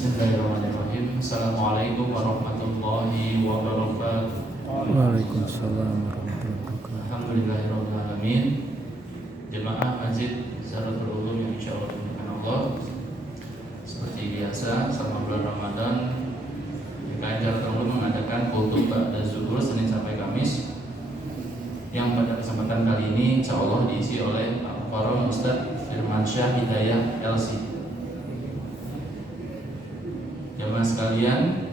Bismillahirrahmanirrahim. Assalamualaikum warahmatullahi wabarakatuh. Waalaikumsalam warahmatullahi wabarakatuh. Alhamdulillahirabbil alamin. Jemaah Masjid Zahratul Ulum yang insyaallah dimuliakan Allah. Seperti biasa selama bulan Ramadan, YKN Zahratul Ulum mengadakan khutbah ba'da zuhur Senin sampai Kamis, yang pada kesempatan kali ini insyaallah diisi oleh Al-Mukarram Ustaz Firmansyah Hidayah LC. Jemaah sekalian,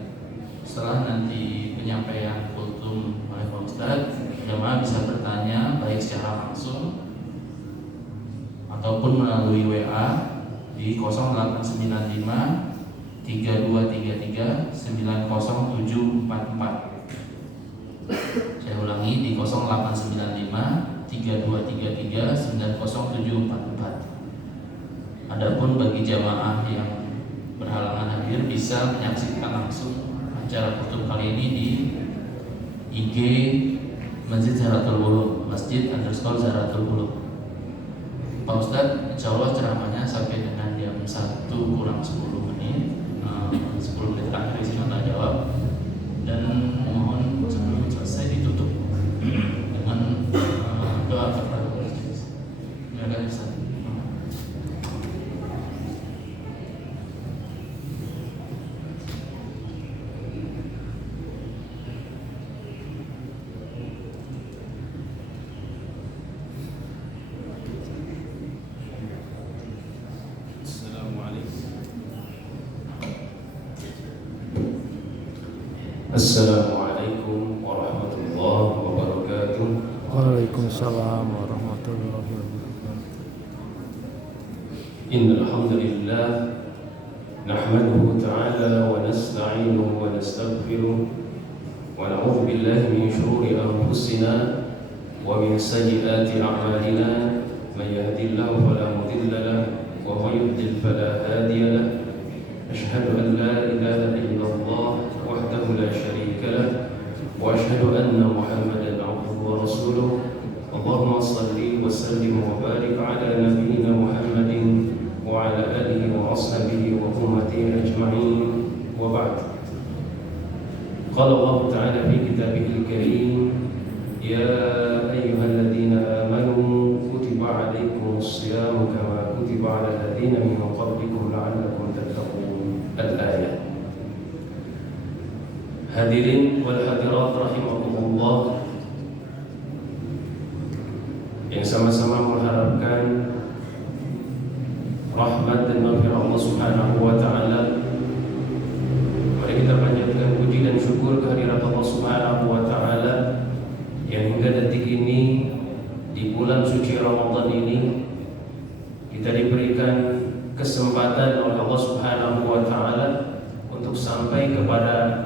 setelah nanti penyampaian kultum oleh Pak Ustadz, jemaah bisa bertanya baik secara langsung ataupun melalui WA di 0895 3233 90744. Saya ulangi di 0895 3233 90744. Adapun bagi jemaah yang berhalangan hadir bisa menyaksikan langsung acara khutbah kali ini di IG Masjid Zahratul Ulum, Masjid_Zahratul Ulum. Pak Ustadz, insya Allah ceramahnya sampai dengan jam 1 kurang 10 menit, 10 menit terakhir isi tanya jawab, dan mohon sebelum selesai ditutup dengan doa kepada Allah. Silakan Ustadz. Assalamualaikum warahmatullahi wabarakatuh. Waalaikumsalam warahmatullahi wabarakatuh. Innal hamdalillah nahmaduhu ta'ala wa nasta'inuhu wa nastaghfiruh wa na'udzu billahi min shururi anfusina wa min sayyiati a'malina. Man yahdihillahu fala mudilla lahu wa man yudlil fala hadiya lahu. Asyhadu an la ilaha illallah wahdahu la syarika lah wa asyhadu anna Muhammadan 'abduhu wa rasuluh. Allahumma shalli wa sallim wa barik ala nabiyyina Muhammadin wa ala alihi wa ashabihi wa ummatihi ajma'in. Wa ba'd. Qala Allah ta'ala fi kitabihil karim, ya ayyuhalladzina amanu kutiba 'alaikumus shiyamu kama kutiba 'alal ladzina min qablikum la'allakum tattaqun. Al-ayat. Hadirin wal hadirat rahimakumullah, yang sama-sama mengharapkan rahmat dan maghfirah Allah Subhanahu wa taala, mari kita panjatkan puji dan syukur kehadirat Allah Subhanahu wa taala yang hingga detik ini di bulan suci Ramadan ini kita diberikan kesempatan oleh Allah Subhanahu wa taala untuk sampai kepada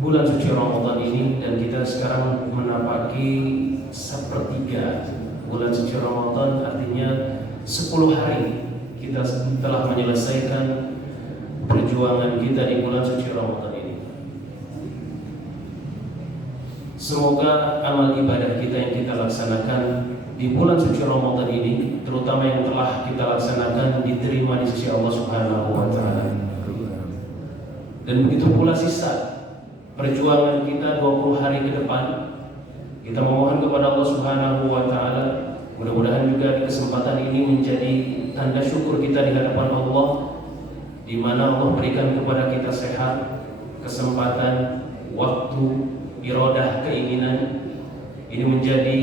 bulan suci Ramadan ini, dan kita sekarang menapaki sepertiga bulan suci Ramadan, artinya 10 hari kita telah menyelesaikan perjuangan kita di bulan suci Ramadan ini. Semoga amal ibadah kita yang kita laksanakan di bulan suci Ramadan ini, terutama yang telah kita laksanakan, diterima di sisi Allah Subhanahu wa taala. Dan begitu pula sisa perjuangan kita 20 hari ke depan, kita memohon kepada Allah Subhanahu wa taala, mudah-mudahan juga di kesempatan ini menjadi tanda syukur kita di hadapan Allah, di mana Allah berikan kepada kita sehat, kesempatan, waktu, iradah, keinginan. Ini menjadi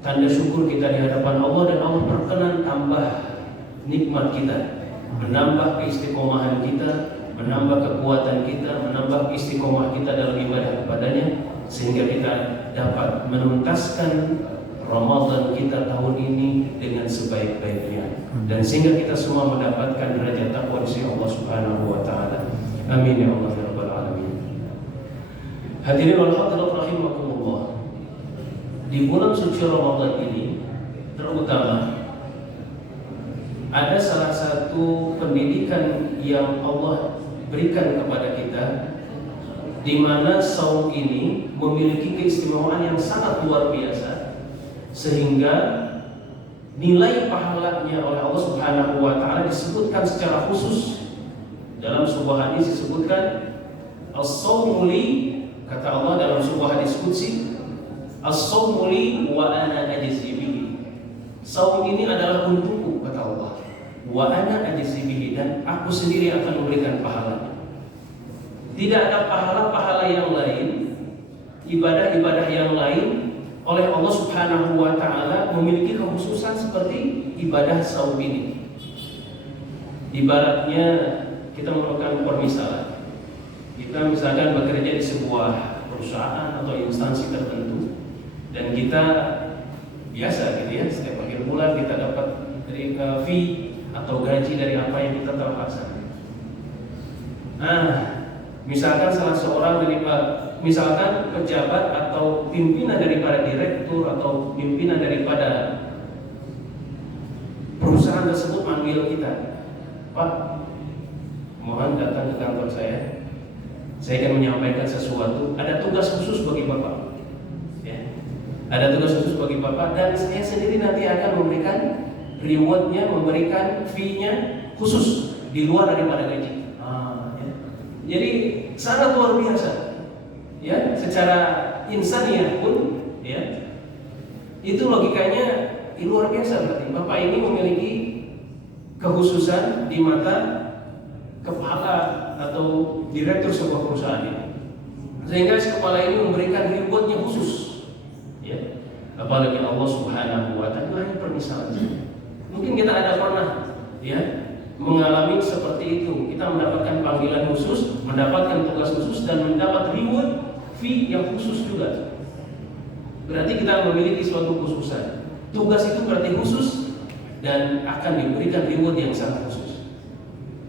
tanda syukur kita di hadapan Allah, dan Allah berkenan tambah nikmat kita, menambah keistiqomahan kita, menambah kekuatan kita, menambah istiqomah kita dalam ibadah kepadanya, sehingga kita dapat menuntaskan Ramadan kita tahun ini dengan sebaik-baiknya, dan sehingga kita semua mendapatkan derajat takwa di sisi Allah Subhanahu wa taala. Amin ya Allah ya rabbal alamin. Hadirin wal hadirat rahimakumullah, di bulan suci Ramadan ini terutama ada salah satu pendidikan yang Allah berikan kepada kita, di mana saum ini memiliki keistimewaan yang sangat luar biasa, sehingga nilai pahalanya oleh Allah Subhanahu wa taala disebutkan secara khusus Dalam sebuah hadis disebutkan as-shaumu li, kata Allah dalam sebuah hadis qudsi, as-shaumu li wa ana ajzi bihi. Saum ini adalah untukku, kata Allah. Wa ana ajzi bihi, dan aku sendiri akan memberikan pahalanya. Tidak ada pahala-pahala yang lain, ibadah-ibadah yang lain oleh Allah Subhanahu wa taala memiliki kekhususan seperti ibadah saum ini. Ibaratnya kita melakukan permisalan. Kita misalkan bekerja di sebuah perusahaan atau instansi tertentu, dan kita biasa gitu ya, setiap akhir bulan kita dapat dari fee atau gaji dari apa yang kita telah laksanakan. Nah, misalkan salah seorang dari misalkan pejabat atau pimpinan daripada direktur atau pimpinan daripada perusahaan tersebut manggil kita, Pak, mohon datang ke kantor saya akan menyampaikan sesuatu, ada tugas khusus bagi Bapak. Ada tugas khusus bagi Bapak, dan saya sendiri nanti akan memberikan rewardnya, memberikan fee-nya khusus di luar daripada gaji. Jadi sangat luar biasa, ya, secara insaniah pun, ya, itu logikanya luar biasa. Berarti Bapak ini memiliki kekhususan di mata kepala atau direktur sebuah perusahaan ini, sehingga si kepala ini memberikan rewardnya khusus. Apalagi Allah Subhanahu wa taala, hanya permisalan. Mungkin kita ada pernah ya mengalami seperti itu. Kita mendapatkan panggilan khusus, mendapatkan tugas khusus, dan mendapat reward fee yang khusus juga. Berarti kita memiliki suatu kekhususan. Tugas itu berarti khusus dan akan diberikan reward yang sangat khusus.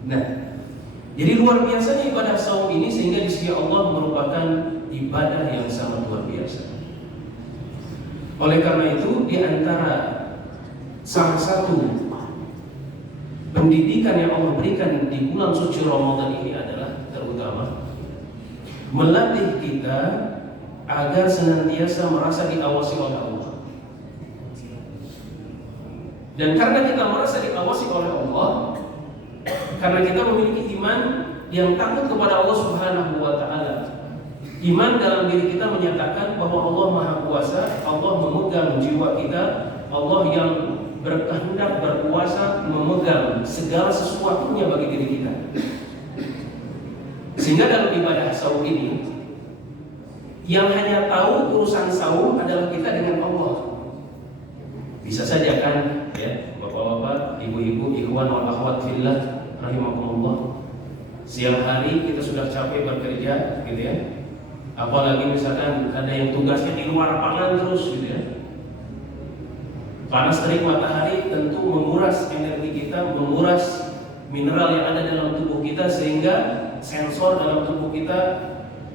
Nah, jadi luar biasanya ibadah saum ini, sehingga di sisi Allah merupakan ibadah yang sangat luar biasa. Oleh karena itu, di antara salah satu pendidikan yang Allah berikan di bulan suci Ramadan ini adalah terutama melatih kita agar senantiasa merasa diawasi oleh Allah. Dan karena kita merasa diawasi oleh Allah, karena kita memiliki iman yang takut kepada Allah Subhanahu wa taala, iman dalam diri kita menyatakan bahwa Allah Maha Kuasa, Allah memegang jiwa kita, Allah yang berkehendak berkuasa memegang segala sesuatunya bagi diri kita. Sehingga dalam ibadah saum ini, yang hanya tahu urusan saum adalah kita dengan Allah. Bisa saja kan, ya, bapak-bapak, ibu-ibu, ikhwan wal akhwat fillah rahimakumullah, siang hari kita sudah capek bekerja, gitu ya. Apalagi misalkan ada yang tugasnya di luar lapangan terus, gitu ya. Panas terik matahari tentu menguras energi kita, menguras mineral yang ada dalam tubuh kita, sehingga sensor dalam tubuh kita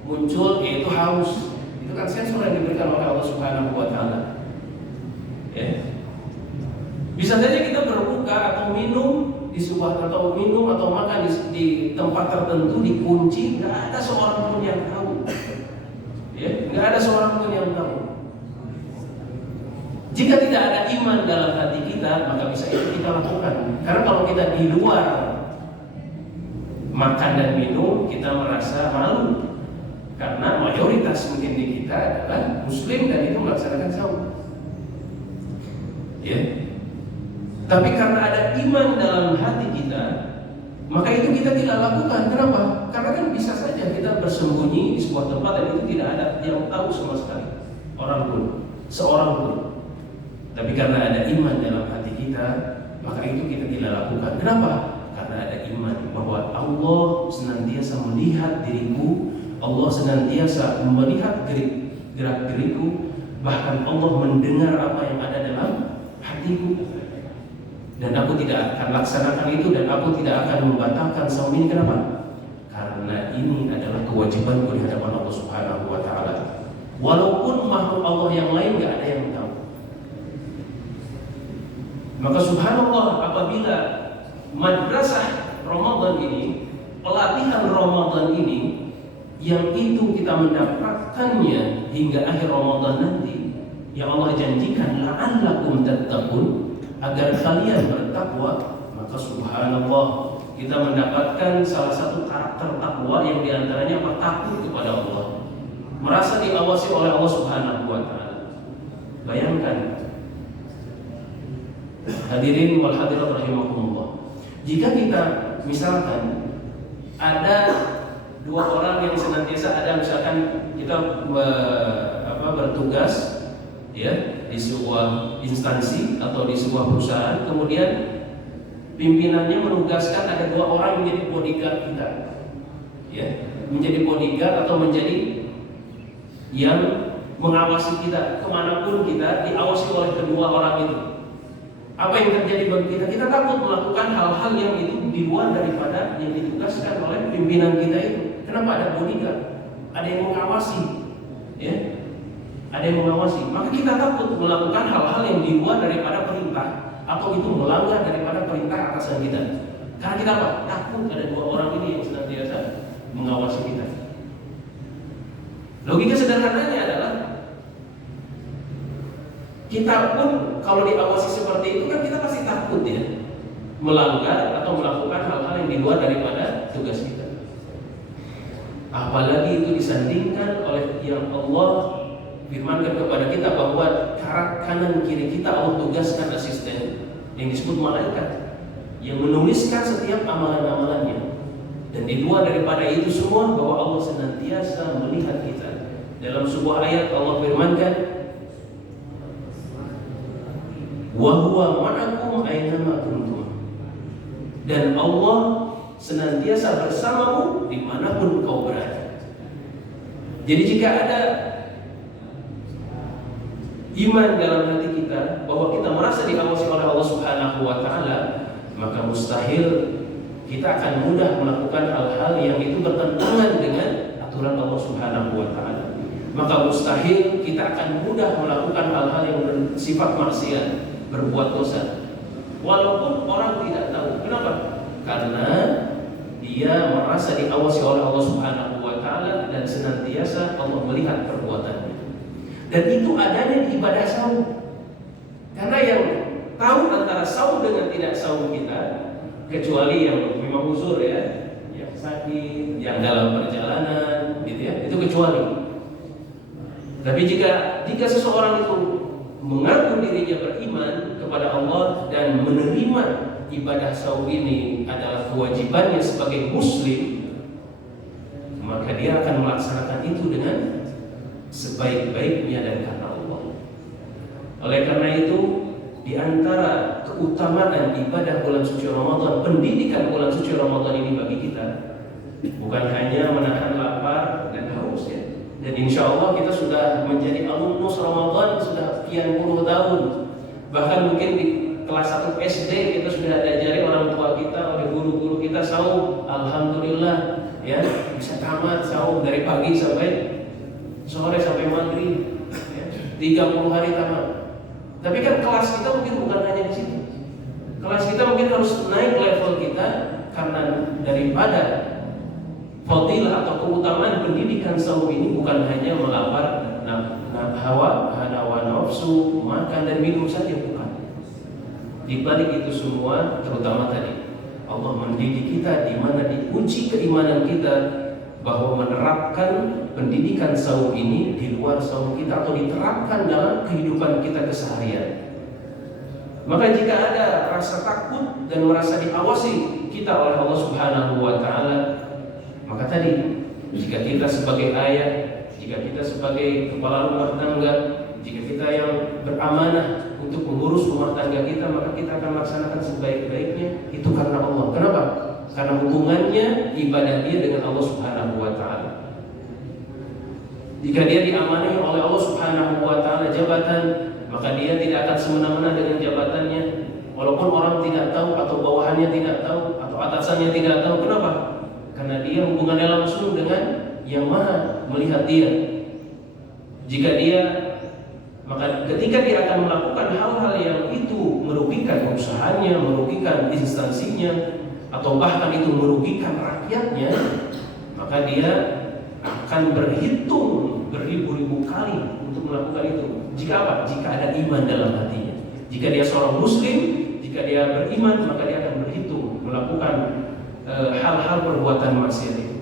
muncul, yaitu haus. Itu kan sensor yang diberikan oleh Allah Subhanahu wa taala. Ya. Bisa saja kita berbuka atau minum di sebuah atau minum atau makan di tempat tertentu dikunci, nggak ada seorang pun yang tahu. Ya, nggak ada seorang pun yang tahu. Jika tidak ada iman dalam hati kita, maka bisa itu kita lakukan. Karena kalau kita di luar makan dan minum, kita merasa malu. Karena mayoritas mungkin di kita adalah Muslim dan itu melaksanakan saum. Ya. Tapi karena ada iman dalam hati kita, maka itu kita tidak lakukan. Kenapa? Karena kan bisa saja kita bersembunyi di sebuah tempat dan itu tidak ada yang tahu sama sekali, orang pun, seorang pun. Tapi karena ada iman dalam hati kita, maka itu kita tidak lakukan. Kenapa? Karena ada iman bahwa Allah senantiasa melihat diriku, Allah senantiasa melihat gerak-gerikku, bahkan Allah mendengar apa yang ada dalam hatiku. Dan aku tidak akan laksanakan itu, dan aku tidak akan membatalkan saum ini. Kenapa? Karena ini adalah kewajibanku di hadapan Allah Subhanahu wa taala. Walaupun makhluk Allah yang lain gak ada yang tahu. Maka subhanallah, apabila madrasah Ramadan ini, pelatihan Ramadan ini, yang itu kita mendapatkannya hingga akhir Ramadan nanti, yang Allah janjikan la'allakum tattaqun, agar kalian bertakwa, maka subhanallah, kita mendapatkan salah satu karakter takwa yang diantaranya apa? Takut kepada Allah, merasa diawasi oleh Allah Subhanahu wa Ta'ala. Bayangkan, hadirin wal hadirat rahimakumullah, jika kita misalkan ada dua orang yang senantiasa ada, misalkan kita bertugas ya di sebuah instansi atau di sebuah perusahaan, kemudian pimpinannya menugaskan ada dua orang menjadi bodyguard kita, ya, menjadi bodyguard atau menjadi yang mengawasi kita kemanapun kita, diawasi oleh kedua orang itu. Apa yang terjadi bagi kita? Kita takut melakukan hal-hal yang itu di luar daripada yang ditugaskan oleh pimpinan kita itu. Kenapa? Ada bodyguard, ada yang mengawasi, ya, ada yang mengawasi. Maka kita takut melakukan hal-hal yang di luar daripada perintah, atau itu melanggar daripada perintah atasan kita. Karena kita apa? Takut ada dua orang ini yang senantiasa mengawasi kita. Logika sederhananya adalah kita pun kalau diawasi seperti itu kan kita pasti takut ya melanggar atau melakukan hal-hal yang di luar daripada tugas kita. Apalagi itu disandingkan oleh yang Allah firmankan kepada kita bahwa kanan kiri kita Allah tugaskan asisten yang disebut malaikat yang menuliskan setiap amalan-amalannya. Dan di luar daripada itu semua bahwa Allah senantiasa melihat kita. Dalam sebuah ayat Allah firmankan, wa huwa ma'akum aynama kuntum. Dan Allah senantiasa bersamamu dimanapun kau berada. Jadi jika ada iman dalam hati kita bahwa kita merasa diawasi oleh Allah Subhanahu wa Ta'ala, maka mustahil kita akan mudah melakukan hal-hal yang itu bertentangan dengan aturan Allah Subhanahu wa Ta'ala. Maka mustahil kita akan mudah melakukan hal-hal yang bersifat maksiat, berbuat dosa, walaupun orang tidak tahu. Kenapa? Karena dia merasa diawasi oleh Allah Subhanahu wa Ta'ala dan senantiasa Allah melihat perbuatannya. Dan itu adanya di ibadah saum. Karena yang tahu antara saum dengan tidak saum kita, kecuali yang memang uzur ya, yang sakit, yang dalam perjalanan, gitu ya, itu kecuali. Tapi jika seseorang itu mengaku dirinya beriman kepada Allah dan menerima ibadah saum ini adalah kewajibannya sebagai muslim, maka dia akan melaksanakan itu dengan sebaik-baiknya dan karena Allah. Oleh karena itu, di antara keutamaan ibadah bulan suci Ramadan, pendidikan bulan suci Ramadan ini bagi kita bukan hanya menahan lapar dan haus ya. Dan insya Allah kita sudah menjadi alumnus Ramadan sudah sekian puluh tahun. Bahkan mungkin di kelas 1 SD kita sudah diajari orang tua kita, oleh guru-guru kita saum. Alhamdulillah ya, bisa tamat saum dari pagi sampai sore sampai maghrib ya, 30 hari tamat. Tapi kan kelas kita mungkin bukan hanya di situ. Kelas kita mungkin harus naik level kita karena daripada fadilah atau keutamaan pendidikan saum ini bukan hanya melapar hawa nafsu, makan dan minum saja, bukan. Di balik itu semua, terutama tadi Allah mendidik kita di mana diuji keimanan kita bahwa menerapkan pendidikan saum ini di luar saum kita atau diterapkan dalam kehidupan kita keseharian. Maka jika ada rasa takut dan merasa diawasi kita oleh Allah Subhanahu wa Ta'ala, maka tadi jika kita sebagai ayah, jika kita sebagai kepala rumah tangga, jika kita yang beramanah untuk mengurus rumah tangga kita, maka kita akan melaksanakan sebaik-baiknya itu karena Allah. Kenapa? Karena hubungannya ibadah dia dengan Allah Subhanahu wa Ta'ala. Jika dia diamanahi oleh Allah Subhanahu wa Ta'ala jabatan, maka dia tidak akan semena-mena dengan jabatannya, walaupun orang tidak tahu atau bawahannya tidak tahu atau atasannya tidak tahu. Kenapa? Karena dia hubungannya langsung dengan yang maha melihat dia. Jika dia, maka ketika dia akan melakukan hal-hal yang itu merugikan usahanya, merugikan instansinya, atau bahkan itu merugikan rakyatnya, maka dia akan berhitung beribu-ribu kali untuk melakukan itu. Jika apa? Jika ada iman dalam hatinya. Jika dia seorang muslim, jika dia beriman, maka dia akan berhitung melakukan hal-hal perbuatan maksiat itu.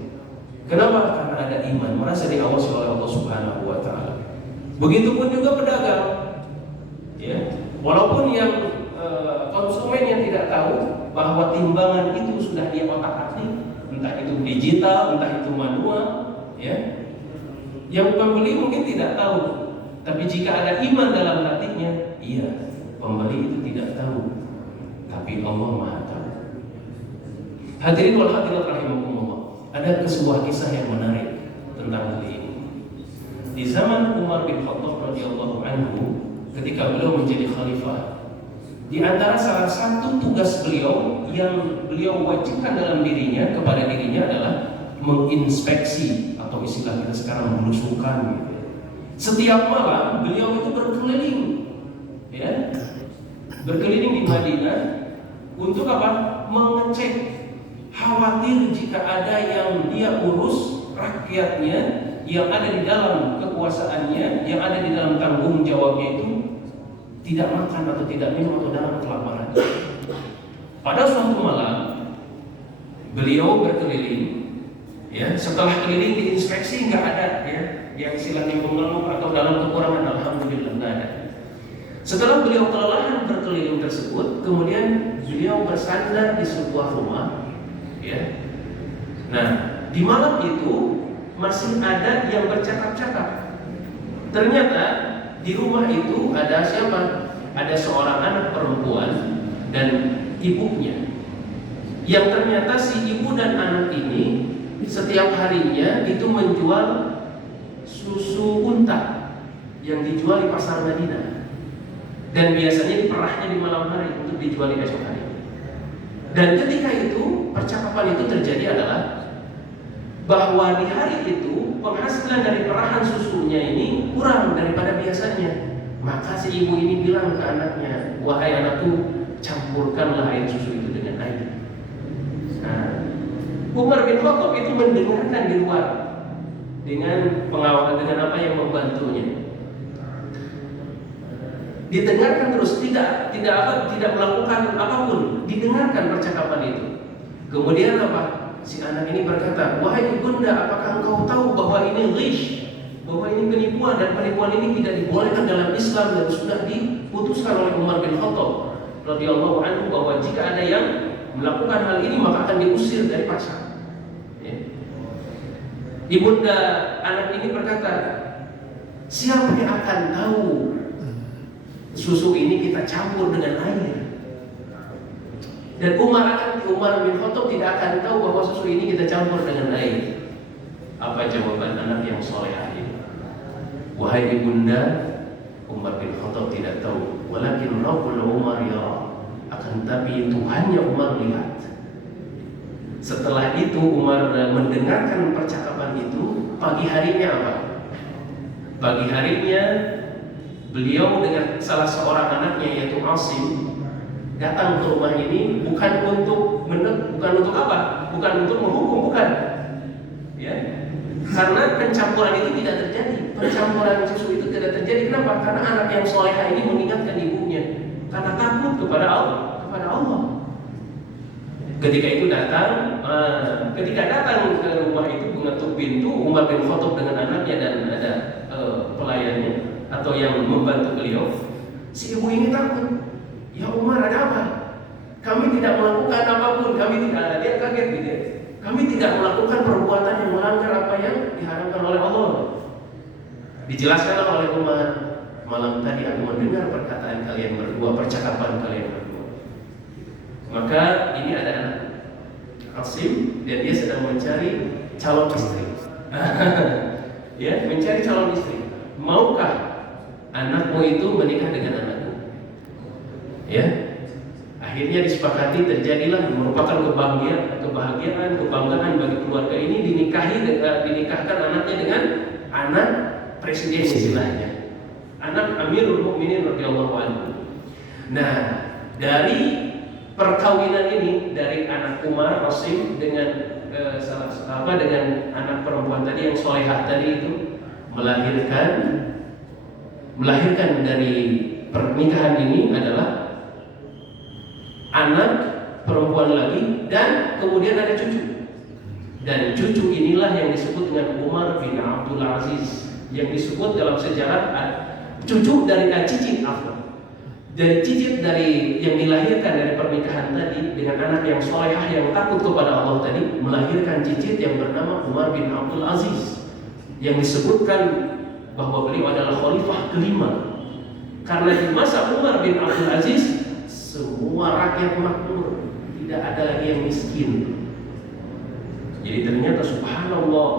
Kenapa? Karena ada iman, merasa diawasi oleh Allah Subhanahu wa taala. Begitupun juga pedagang. Ya, walaupun yang konsumen yang tidak tahu bahwa timbangan itu sudah dia otak-atik, entah itu digital, entah itu manual, ya. Yang pembeli mungkin tidak tahu, tapi jika ada iman dalam hatinya, iya, pembeli itu tidak tahu, tapi Allah Maha tahu. Hadirin wal hadirat rahimakumullah. Ada sebuah kisah yang menarik tentang hal ini. Di zaman Umar bin Khattab radhiyallahu anhu, ketika beliau menjadi khalifah, di antara salah satu tugas beliau yang beliau wajibkan dalam dirinya kepada dirinya adalah menginspeksi, atau istilah kita sekarang menelusuri. Setiap malam beliau itu berkeliling, ya, berkeliling di Madinah untuk apa? Mengecek, khawatir jika ada yang dia urus rakyatnya, yang ada di dalam kekuasaannya, yang ada di dalam tanggung jawabnya itu tidak makan atau tidak minum atau dalam kelaparan. Pada suatu malam beliau berkeliling, ya, setelah keliling diinspeksi nggak ada, ya, yang istilahnya mengeluh atau dalam kekurangan, alhamdulillah nggak ada. Setelah beliau kelelahan berkeliling tersebut, kemudian beliau bersandar di sebuah rumah, ya. Nah, di malam itu masih ada yang bercakap-cakap. Ternyata di rumah itu ada siapa? Ada seorang anak perempuan dan ibunya. Yang ternyata si ibu dan anak ini setiap harinya itu menjual susu unta yang dijual di pasar Madinah. Dan biasanya diperahnya di malam hari untuk dijual di esok hari. Dan ketika itu percakapan itu terjadi adalah bahwa di hari itu penghasilan dari perahan susunya ini kurang daripada biasanya. Maka si ibu ini bilang ke anaknya, "Wahai anakku, campurkanlah air susu itu dengan air." Nah, Umar bin Khattab itu mendengarkan di luar dengan pengawal, dengan apa yang membantunya. Didengarkan terus, tidak melakukan apapun, didengarkan percakapan itu. Kemudian apa? Si anak ini berkata, "Wahai ibunda, apakah engkau tahu bahwa ini ghish, bahwa ini penipuan, dan penipuan ini tidak dibolehkan dalam Islam dan sudah diputuskan oleh Umar bin Khattab radhiyallahu anhu bahwa jika ada yang melakukan hal ini maka akan diusir dari pasar." Ya. Ibunda anak ini berkata, "Siapa yang akan tahu susu ini kita campur dengan air? Dan Umar bin Khattab tidak akan tahu bahwa susu ini kita campur dengan air." Apa jawaban anak yang solehah ini? "Wahai ibunda, Umar bin Khattab tidak tahu. Walakin Rabbul Umar ya, akan tapi Tuhannya Umar lihat." Setelah itu Umar mendengarkan percakapan itu. Pagi harinya apa? Pagi harinya beliau dengan salah seorang anaknya yaitu Asim datang ke rumah ini bukan untuk apa? Bukan untuk menghukum, bukan. Ya. Karena pencampuran itu tidak terjadi. Pencampuran susu itu tidak terjadi. Kenapa? Karena anak yang solehah ini mengingatkan ibunya karena takut kepada Allah. Ketika datang ke rumah itu mengetuk pintu, Umar bin Khattab dengan anaknya dan ada pelayannya atau yang membantu beliau. Si ibu ini takut. "Ya Umar, ada apa?" "Kami tidak melakukan apapun, dia kaget gitu. Kami tidak melakukan perbuatan yang melanggar apa yang diharamkan oleh Allah." Dijelaskan oleh Umar, "Malam tadi aku mendengar perkataan kalian berdua, percakapan kalian berdua." Maka ini ada anak Asim dan dia sedang mencari calon istri. Ya, mencari calon istri. "Maukah anakmu itu menikah dengan anakku?" Ya. Akhirnya disepakati, terjadilah, merupakan kebahagiaan, kebanggaan bagi keluarga ini, dinikahkan anaknya dengan anak presiden istilahnya, anak Amirul Mukminin radhiyallahu anhu. Nah, dari perkawinan ini, dari anak Umar Asim dengan dengan anak perempuan tadi yang solehah tadi itu melahirkan dari pernikahan ini adalah anak perempuan lagi, dan kemudian ada cucu. Dan cucu inilah yang disebut dengan Umar bin Abdul Aziz, yang disebut dalam sejarah cucu dari cicit dari cicit dari yang dilahirkan dari pernikahan tadi dengan anak yang solehah yang takut kepada Allah tadi, melahirkan cicit yang bernama Umar bin Abdul Aziz, yang disebutkan bahwa beliau adalah khalifah kelima. Karena di masa Umar bin Abdul Aziz semua rakyat makmur, tidak ada lagi yang miskin. Jadi ternyata subhanallah,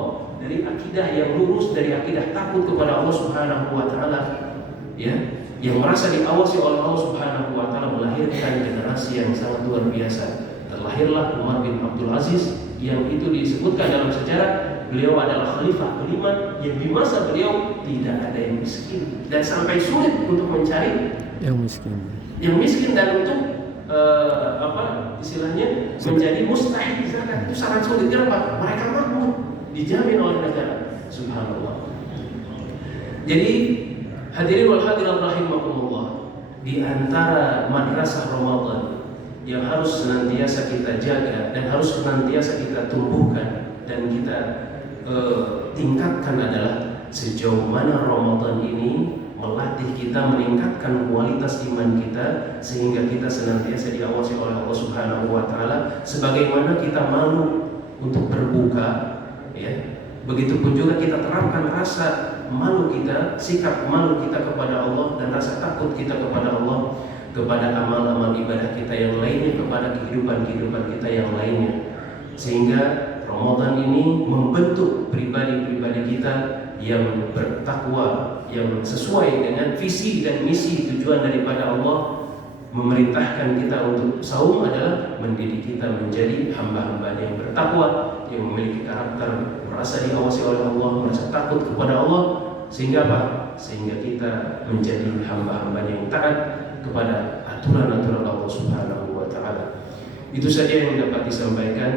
dari akidah yang lurus, dari akidah takut kepada Allah Subhanahu wa taala, ya, yang merasa diawasi oleh Allah Subhanahu wa taala, melahirkan generasi yang sangat luar biasa. Terlahirlah Umar bin Abdul Aziz, yang itu disebutkan dalam sejarah beliau adalah khalifah kelima, yang di masa beliau tidak ada yang miskin dan sampai sulit untuk mencari yang miskin dan untuk istilahnya menjadi mustahil zakat itu sangat sulit. Kenapa? Mereka makmur, dijamin oleh negara. Subhanallah. Jadi hadirin wal hadirat rahimakumullah, di antara madrasah Ramadan yang harus senantiasa kita jaga dan harus senantiasa kita tumbuhkan dan kita tingkatkan adalah sejauh mana Ramadan ini melatih kita meningkatkan kualitas iman kita, sehingga kita senantiasa diawasi oleh Allah Subhanahu wa taala. Sebagaimana kita malu untuk berbuka, ya, begitupun juga kita terapkan rasa malu kita, sikap malu kita kepada Allah, dan rasa takut kita kepada Allah, kepada amal-amal ibadah kita yang lainnya, kepada kehidupan kita yang lainnya, sehingga Ramadan ini membentuk pribadi-pribadi kita yang bertakwa, yang sesuai dengan visi dan misi tujuan daripada Allah memerintahkan kita untuk saum adalah mendidik kita menjadi hamba-hamba yang bertakwa, yang memiliki karakter merasa diawasi oleh Allah, merasa takut kepada Allah, sehingga apa? Sehingga kita menjadi hamba-hamba yang taat kepada aturan-aturan Allah Subhanahu wa taala. Itu saja yang dapat disampaikan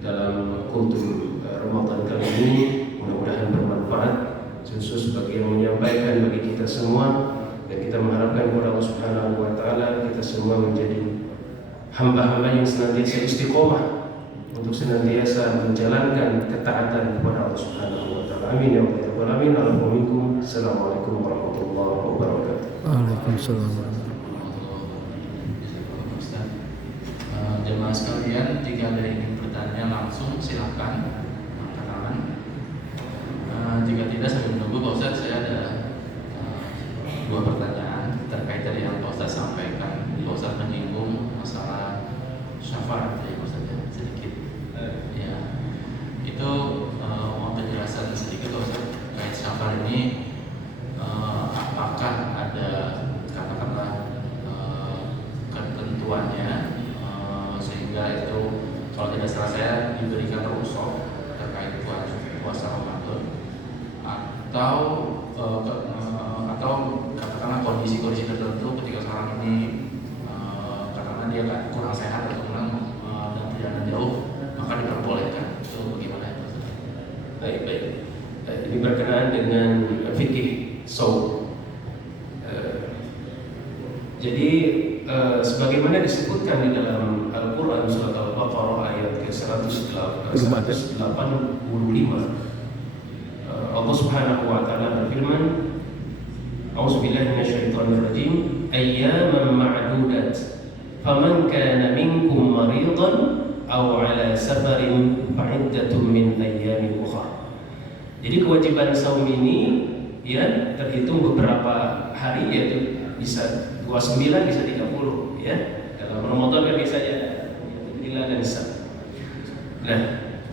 dalam kultur Ramadan kali ini. Mudah-mudahan bermanfaat khusus bagi yang menyampaikan, bagi kita semua, dan kita mengharapkan kepada Allah Subhanahu wa taala kita semua menjadi hamba-hamba yang senantiasa istiqomah untuk senantiasa menjalankan ketaatan kepada Allah Subhanahu wa taala. Amin ya rabbal alamin. Assalamualaikum warahmatullahi wabarakatuh. Waalaikumsalam. Jemaah sekalian, jika ada yang ingin bertanya langsung silakan angkat tangan. Jika tidak, sambil menunggu Pak Ustaz, saya ada dua pertanyaan terkait dari yang Pak Ustaz sampaikan. Pak Ustaz menyinggung masalah syafaat ya Pak Ustaz, sedikit. Ya, itu mau penjelasan sedikit Pak Ustaz terkait syafaat ini. Apakah ada katakanlah ketentuannya sehingga itu kalau tidak salah saya diberikan rukhsah terkait puasa Ramadan, atau katakanlah kondisi-kondisi tertentu ketika seorang ini katakanlah dia kurang sehat atau kurang dan perjalanan jauh, maka diperbolehkan. Itu bagaimana itu? Baik. Ini berkenaan dengan fikih saum. Jadi sebagaimana disebutkan di dalam Al-Quran surat Al-Baqarah ayat ke-185, Allah Subhanahu wa taala berfirman, A'udzubillahi minasyaitonir rajim, ayyaman ma'dudat, faman kana minkum maridan aw 'ala safarin fa'iddatun min ayyamin ukhra. Jadi kewajiban saum ini ya terhitung beberapa hari, yaitu bisa 29, bisa 30 ya. Dalam Ramadan kan biasanya Alhamdulillah dan Isa. Nah,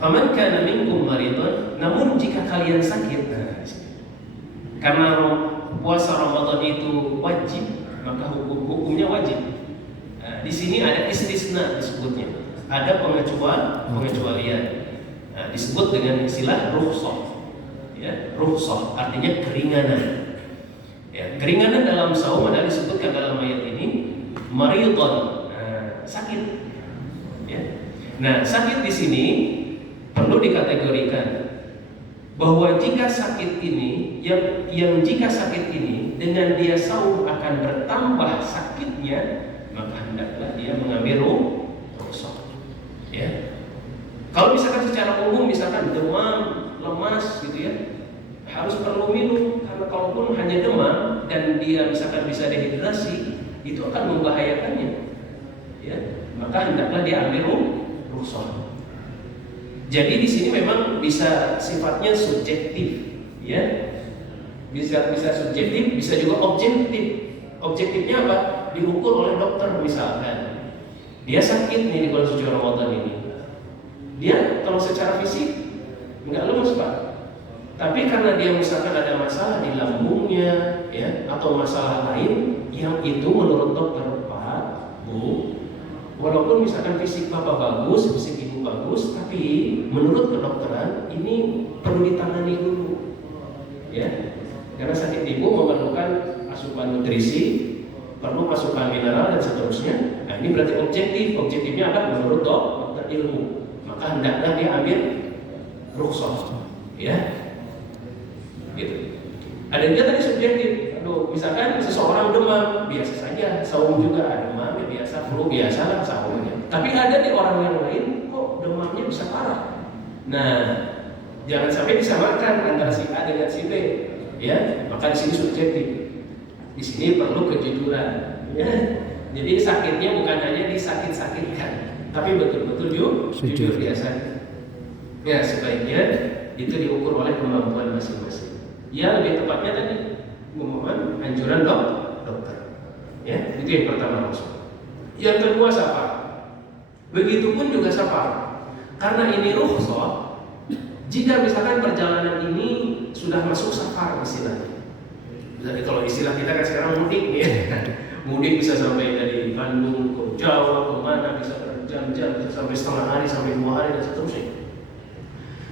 faman kana minkum maridan, namun jika kalian sakit, karena puasa Ramadan itu wajib, maka hukumnya wajib. Nah, di sini ada istisna disebutnya, ada pengecualian. Nah, disebut dengan istilah rukhsah. Ya, rukhsah artinya keringanan. Ya, keringanan dalam saum adalah disebutkan dalam ayat ini maridun, sakit. Ya. Nah, sakit di sini perlu dikategorikan bahwa jika sakit ini yang jika sakit ini dengan dia saum akan bertambah sakitnya, maka hendaklah dia mengambil rukhsah. misalkan demam, lemas gitu ya, harus perlu minum, karena kalaupun hanya demam dan dia misalkan bisa dehidrasi, itu akan membahayakannya. Ya, maka hendaklah dia ambil rukhsah. Jadi di sini memang bisa sifatnya subjektif, ya. Bisa subjektif, bisa juga objektif. Objektifnya apa? Diukur oleh dokter misalkan. Dia sakit nih di bulan suci Ramadan ini. Dia kalau secara fisik nggak lemes Pak, tapi karena dia misalkan ada masalah di lambungnya, ya, atau masalah lain yang itu menurut dokter, Pak, Bu, walaupun misalkan fisik Bapak bagus, fisik Ibu bagus, tapi menurut kedokteran ini perlu ditangani dulu, ya, karena sakit Ibu memerlukan asupan nutrisi, perlu asupan mineral dan seterusnya. Nah ini berarti objektif. Objektifnya apa? Menurut dokter ilmu. Maka hendaknya dia ambil rukhsah, ya, gitu. Ada juga tadi subjektif. Aduh, misalkan seseorang demam, biasa saja, saum juga demam, biasa, flu biasa lah saumnya. Tapi ada nih orang yang lain kok demamnya bisa parah. Nah, jangan sampai disamakan antara si A dengan si B, ya. Maka di sini subjektif. Di sini perlu kejujuran, ya. Jadi sakitnya bukan hanya disakit-sakitkan, tapi betul-betul jujur biasanya. Ya, sebaiknya itu diukur oleh kemampuan masing-masing. Ya, lebih tepatnya tadi memohon anjuran dokter. Ya, itu yang pertama maksud. Yang kedua safar. Begitupun juga safar. Karena ini rukhsah, jika misalkan perjalanan ini sudah masuk safar istilahnya. Jadi kalau istilah kita kan sekarang mudik nih, ya. Mudik bisa sampai dari Bandung ke Jawa, kemana bisa berjam-jam, bisa sampai setengah hari, sampai 2 hari dan seterusnya.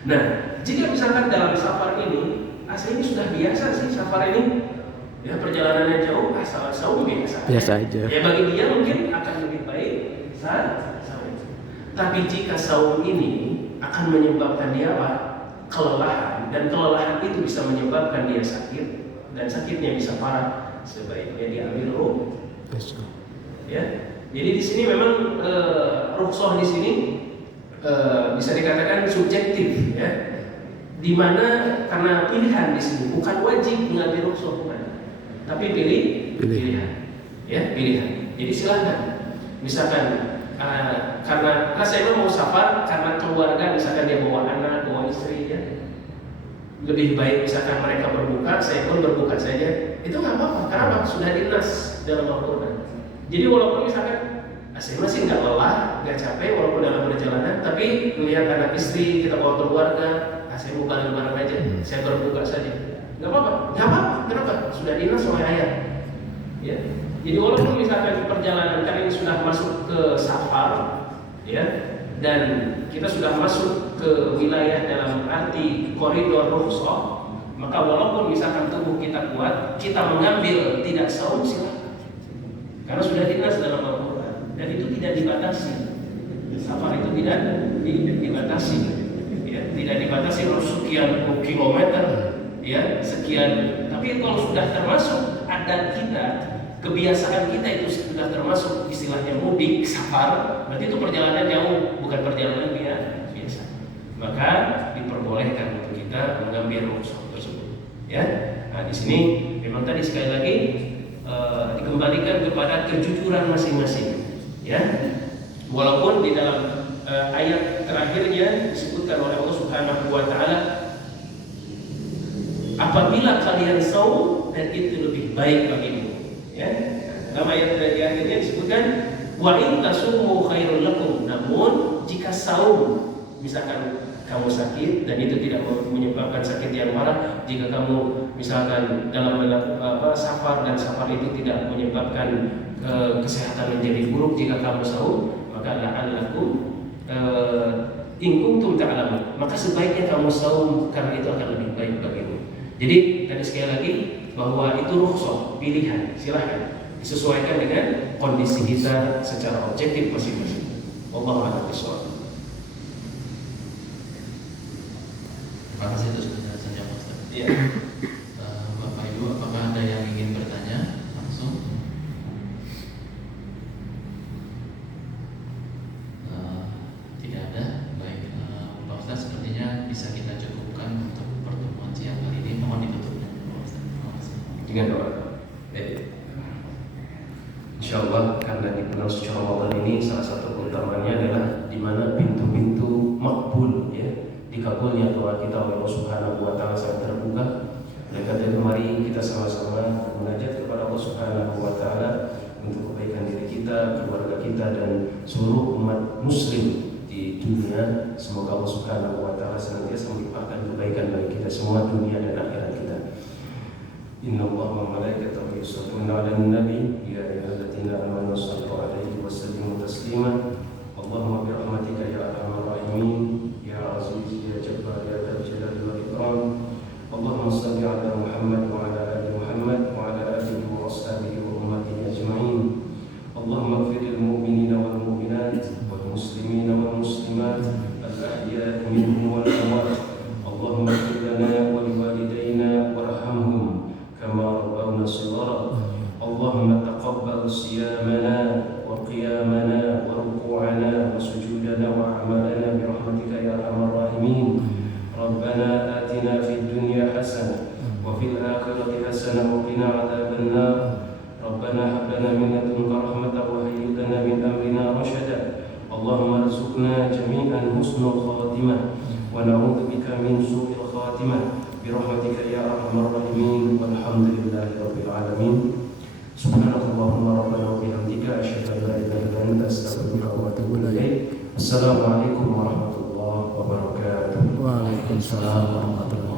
Nah, jika misalkan dalam safar ini, ini sudah biasa sih safar ini, ya perjalanannya jauh, asal saum biasa aja. Ya bagi dia mungkin akan lebih baik saum. Tapi jika saum ini akan menyebabkan dia apa? Kelelahan, dan kelelahan itu bisa menyebabkan dia sakit, dan sakitnya bisa parah, sebaiknya diambil rukhsah. Ya, jadi di sini memang rukhsah di sini bisa dikatakan subjektif, ya. Dimana karena pilihan di sini bukan wajib mengambil rukhsah, bukan, tapi pilihan, ya, pilihan. Jadi silakan, misalkan karena saya mau safar karena keluarga, misalkan dia bawa anak, bawa istri, ya, lebih baik misalkan mereka berbuka, saya pun berbuka saja, itu nggak apa-apa, karena sudah dinas dalam Al-Quran. Jadi walaupun misalkan saya masih nggak lelah, nggak capek walaupun dalam perjalanan, tapi melihat anak istri, kita bawa keluarga, saya buka bareng aja, saya berbuka saja, nggak apa-apa, kenapa? Sudah dinas oleh ayat, ya. Jadi walaupun misalkan perjalanan kali ini sudah masuk ke safar, ya, dan kita sudah masuk ke wilayah dalam arti koridor rukhsah, maka walaupun misalkan tubuh kita kuat, kita mengambil tidak saum silakan, karena sudah dinas dalam Al-Quran, dan itu tidak dibatasi. Safar itu tidak dibatasi, ya, tidak dibatasi sekian kilometer, ya, sekian. Tapi kalau sudah termasuk adat kita, kebiasaan kita itu sudah termasuk istilahnya mudik, safar, berarti itu perjalanan jauh, bukan perjalanan biasa. Maka diperbolehkan untuk kita mengambil rukhsah tersebut, ya. Nah, di sini memang tadi sekali lagi dikembalikan kepada kejujuran masing-masing, ya. Walaupun di dalam ayat terakhirnya disebutkan oleh Allah Subhanahu wa taala, apabila kalian saum dan itu lebih baik bagimu, ya. Dalam ayat di akhirnya disebutkan wa in tasumu khairul lakum, namun jika saum misalkan kamu sakit dan itu tidak menyebabkan sakit yang parah, jika kamu misalkan dalam safar dan safar itu tidak menyebabkan kesehatan menjadi buruk, jika kamu saum, maka la'allakum in kuntum ta'lamun, maka sebaiknya kamu saum karena itu akan lebih baik bagimu. Jadi tadi sekali lagi bahwa itu rukhsah, pilihan, silahkan disesuaikan dengan kondisi kita secara objektif masing-masing. Wallahu a'lam bishawab. Terima kasih atas penjelasannya Pak Ustaz. Ya. Bapak Ibu, apakah ada yang ingin bertanya langsung? Tidak ada. Baik, Pak Ustaz, sepertinya itulah karena di bulan suci Ramadan ini salah satu keutamanya adalah di mana pintu-pintu makbul, ya, dikabulnya doa kita oleh Allah Subhanahu wa taala sangat terbuka. Dan karena itu mari kita sama-sama munajat kepada Allah Subhanahu wa taala untuk kebaikan diri kita, keluarga kita dan seluruh umat muslim di dunia. Semoga Allah Subhanahu wa taala senantiasa melimpahkan kebaikan bagi kita semua dunia dan akhirat kita. Innallaha wa malaikatahu yusholluna 'alan nabi ya ayyuhalladzina amanu shallu 'alaihi wa sallimu taslima. Allahumma bi rahmatika ya arhamar rahimin ya aziz ya jabbar ya dzal jalali wal ikram. Allahumma shalli 'ala Muhammad wa 'ala ali Muhammad wa 'ala alihi wa ashabihi wa ummatihi ajma'in. Allahumma ighfir lil mu'minina wal mu'minat wal muslimina wal muslimat al-ahya'i minhum wal amwat. Allahumma ighfir lana wa liwalidayna warhamhum kama rabbawna shighara. Allahumma taqabbal siyamana wa qiyamana wa ruku'ana wa sujudana wa a'malana bi rahmatika ya arhamar rahimin. Rabbana atina fid dunya hasanah wa fil akhirati hasanah wa qina adzaban nar. Rabbana hab lana min ladunka rahmatan wa hayyi lana min amrina rashada. Allahumma arzuqna jami'an husnul khatimah wa na'udzu bika min su'il khatimah bi rahmatika ya arhamar rahimin. Walhamdulillahi rabbil alamin. Subhanallahumma rabbana wa bihamdika asyhadu an la ilaha illa anta astaghfiruka wa atubu ilaik. Assalamualaikum warahmatullahi wabarakatuh. Waalaikumsalam warahmatullahi wabarakatuh.